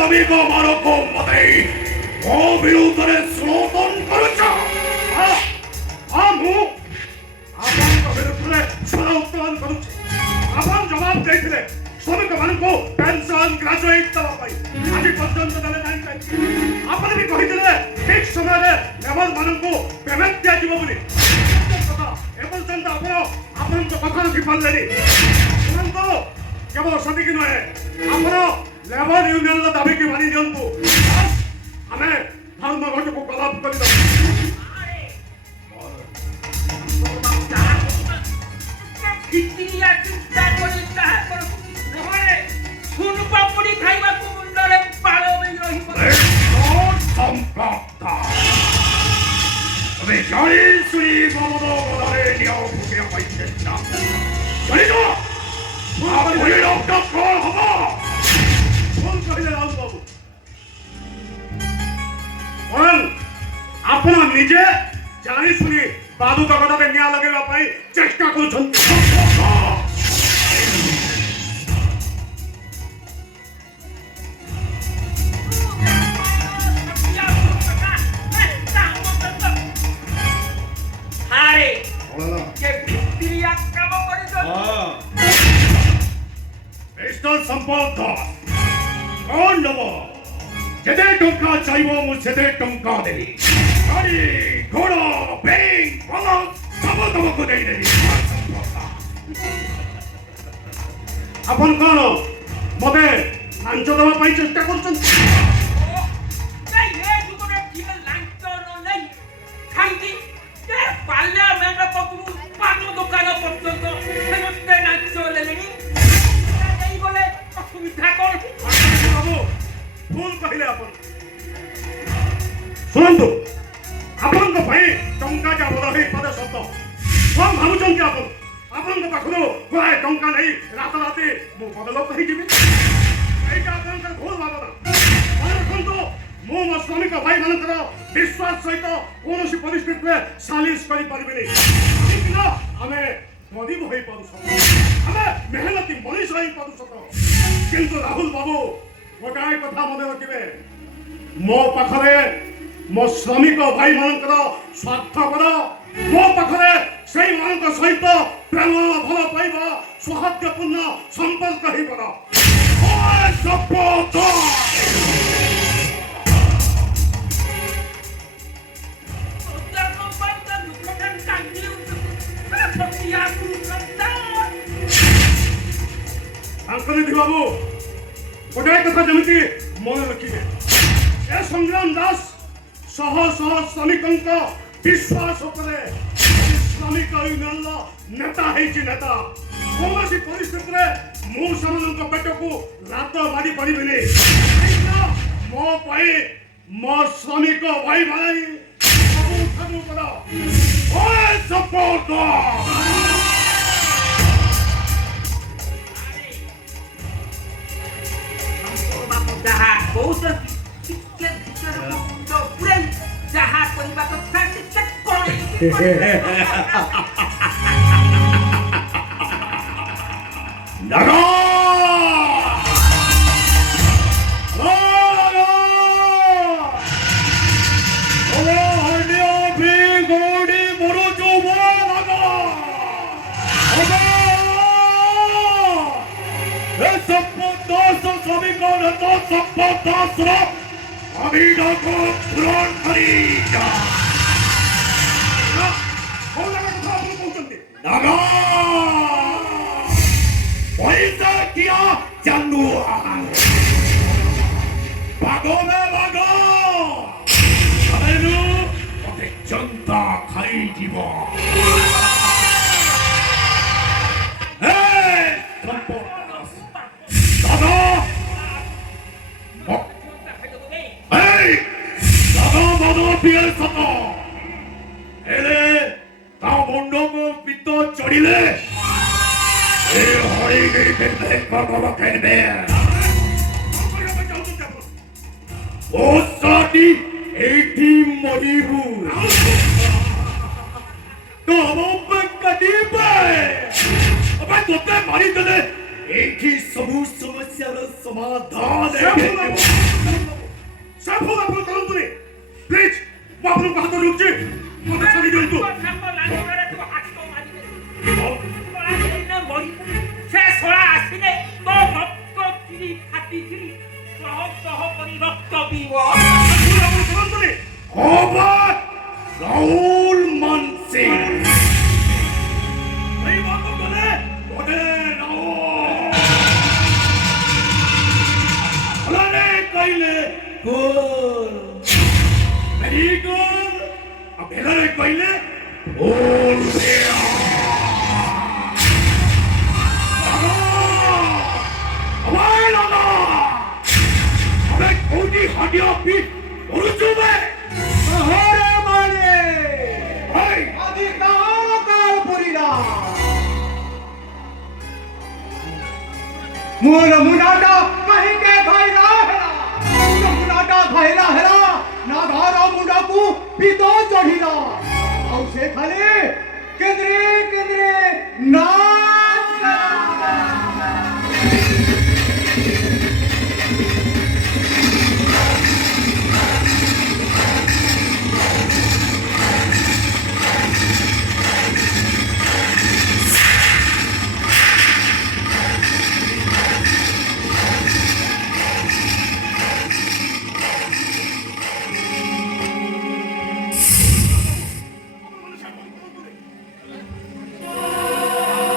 ଶ୍ରମିକ ମାନଙ୍କୁ ମତେ ମୋ ବିରୁଦ୍ଧରେ ସ୍ଲୋଗନ କରୁଛ। ମୁଁ ଆପଣଙ୍କ ବିରୁଦ୍ଧରେ ସ୍ୱର ଉତ୍ତୋଳନ କରୁଛି। ଆପଣ ଜବାବ ଦେଇଥିଲେ ଶ୍ରମିକମାନଙ୍କୁ ପେନସନ ଗ୍ରାଜୁଏଟ୍ ଦେବା ପାଇଁ, ଆଜି ପର୍ଯ୍ୟନ୍ତ ଦେଲେ ନାହିଁ କାହିଁକି? ଆପଣ ବି କହିଥିଲେ ଠିକ ସମୟରେ ଲେବରମାନଙ୍କୁ ପେମେଣ୍ଟ ଦିଆଯିବ ବୋଲି। ଏପର୍ଯ୍ୟନ୍ତ ଆପଣ ଆପଣଙ୍କ କଥା ରଖିପାରିଲେନି। ଶୁଣନ୍ତୁ, କେବଳ ସେତିକି ନୁହେଁ, ଆପଣ ଲେବର ୟୁନିୟନର ଦାବିକି ମାନି ଦିଅନ୍ତୁ। ଆମେ ଧର୍ମଘଟକୁ କଲାପ କରିଦେବୁ। ଆପଣ ନିଜେ ଜାଣି ଶୁଣି ବାଦୁକା କଟାରେ ନିଆଁ ଲଗାଇବା ପାଇଁ ଚେଷ୍ଟା କରୁଛନ୍ତି। संपद कौन नब जेते टंका चाहिए मु सेते टंका देबी। गाड़ी घोड़ा बैंक पलक सब तुमको दे देबी। अपन कौन मते लांच देवा ପାଇଁ ଚେଷ୍ଟା କରୁଛନ୍ତି? ଶୁଣନ୍ତୁ, ଆପଣଙ୍କ ପାଇଁ ଟଙ୍କା ଜାବର ହେଇପାରେ ସତ। କଣ ଭାବୁଛନ୍ତି ଆପଣ? ଆପଣଙ୍କ ପାଖରୁ ଗୁଡ଼ାଏ ଟଙ୍କା ନେଇ ରାତାରାତି ମୁଁ ବଦଲୋପ ହେଇଯିବି? ଏଇଟା ଆପଣଙ୍କର ଭୁଲ ଭାବନା। ମନେ ରଖନ୍ତୁ, ମୁଁ ମୋ ଶ୍ରମିକ ଭାଇମାନଙ୍କର ବିଶ୍ୱାସ ସହିତ କୌଣସି ପରିସ୍ଥିତିରେ ସାଲିସ କରିପାରିବିନି। କାହିଁକି ନା ଆମେ ଗରିବ ହେଇପାରୁ ସତ, ଆମେ ମେହନତି ମଣିଷ ହେଇପାରୁ ସତ, କିନ୍ତୁ ରାହୁଲ ବାବୁ ଗୋଟାଏ କଥା ମନେ ରଖିବେ, ମୋ ପାଖରେ ମୋ ଶ୍ରମିକ ଭାଇମାନଙ୍କର ସ୍ୱାର୍ଥପର, ମୋ ପାଖରେ ସେଇମାନଙ୍କ ସହିତ ପ୍ରେମ ଭଲ ପାଇବା ସୌହାର୍ଦ୍ଦ୍ୟପୂର୍ଣ୍ଣ ସମ୍ପର୍କ ହେଇପାର। ଶଙ୍କରନିଧି ବାବୁ ଗୋଟାଏ କଥା ଯେମିତି ମନେ ରଖିବେ, ଏ ସଂଗ୍ରାମ ଦାସ ଶହ ଶହ ଶ୍ରମିକଙ୍କ ବିଶ୍ୱାସ ଉପରେ ଶ୍ରମିକ ୟୁନିୟନର ନେତା ହେଇଛି ନେତା। କୌଣସି ପରିସ୍ଥିତିରେ ମୁଁ ସେମାନଙ୍କ ପେଟକୁ ଲାତ ମାରି ପାରିବିନି। ମୋ ପାଇଁ ମୋ ଶ୍ରମିକ ଭାଇମାନେ ସବୁଠାରୁ ବଡ଼ ସପୋର୍ଟ। ଯାହା କହୁଛନ୍ତି ଯାହା କରିବା କଥା ଟିକେ पैसा किया चंदुआ भागो में भागो जनता खाई जीव चढ़िले मरीबू तो मारी देले सबू समस्या समाधान ସାଫ ଆପଣ କରନ୍ତୁନି ପ୍ଲିଜ୍ ମୁଁ ଆପଣଙ୍କ ହାତ ରଖୁଛି ମୋତେ ଛାଡ଼ି ଦିଅନ୍ତୁ ସାପ ଲାଗିବାରେ ତୁ ହାତ ମାରିଦେ ସେ ଶଳା ଆସିଲେ ତୋ ରକ୍ତ ଚିରି ଫାଟିଚିରି ସହ ସହ କରି ରକ୍ତ ପିଇବ ଆପଣ କରନ୍ତୁନି ओवर राहुल मानसी এই বন্ধ করে ओडे राहुल अलाने कइले गोल वेरी गुड अब हेलारे कइले ओल हटिया भी उर्जुबे শহরে মানে हाय আজি কাল কাল পরিলা মোর মুন্ডাটা কহিকে ধইলা হেলা মুন্ডাটা ধইলা হেলা না ঘর মুন্ডাকু পিত চঢ়িলা ଆଉ ସେ ଖାଲି କେନ୍ଦ୍ରେ କେନ୍ଦ୍ରେ ନାଚ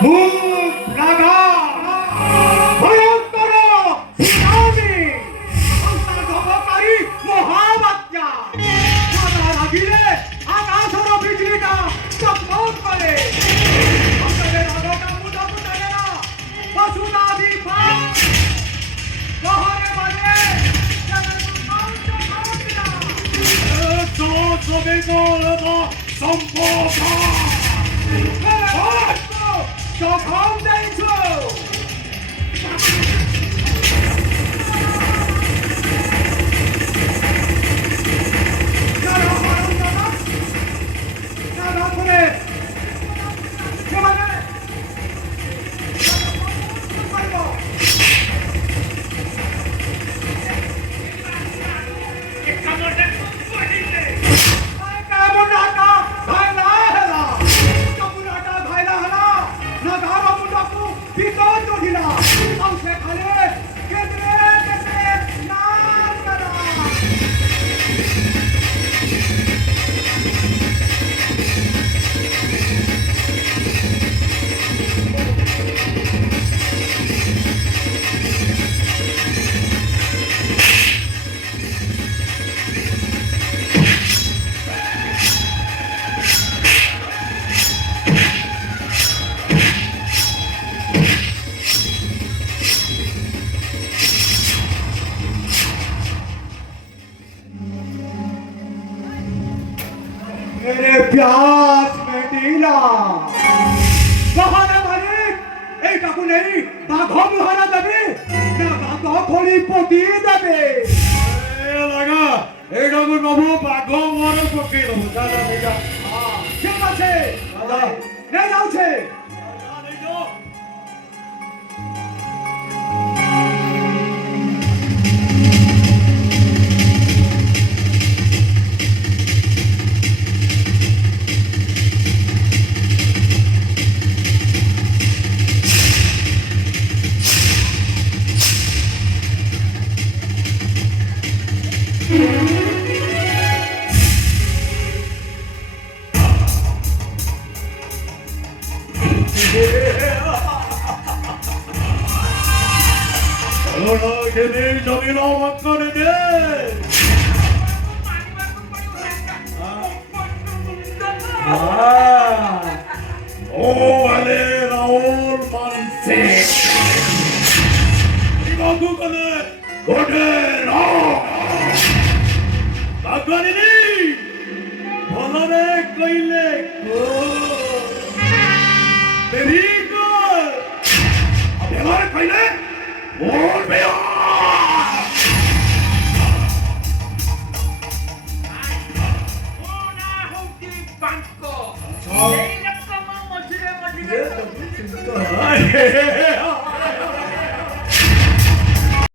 মুখ রাগা ভয়ঙ্কর সুনামি অন্তর্ধবকারী মহাবাত্যা মাথা লাগিলে আকাশর বিজলিটা চকমক করে অন্তরের আলোটা মুঠোফুটো টানে না পশুটা বিপাক শহরে বাজে चलो सभी को लेना संपोषण সকাল দেখছো मेरे प्यास में ढीला बहाना मालिक এইটাকু নেই বাঘ বিহারা দেবে না বাঘ খড়ি পটি দেবে लगा एक नबू बाघ मारे पकड़ दो दादा बेटा ঠিক আছে নে যাচ্ছে Allora che ne giocherò a fare te Oh vale Raul Manse Dico Google Godero Bagani Bolare Koile Very good Abhilar Koile More beyond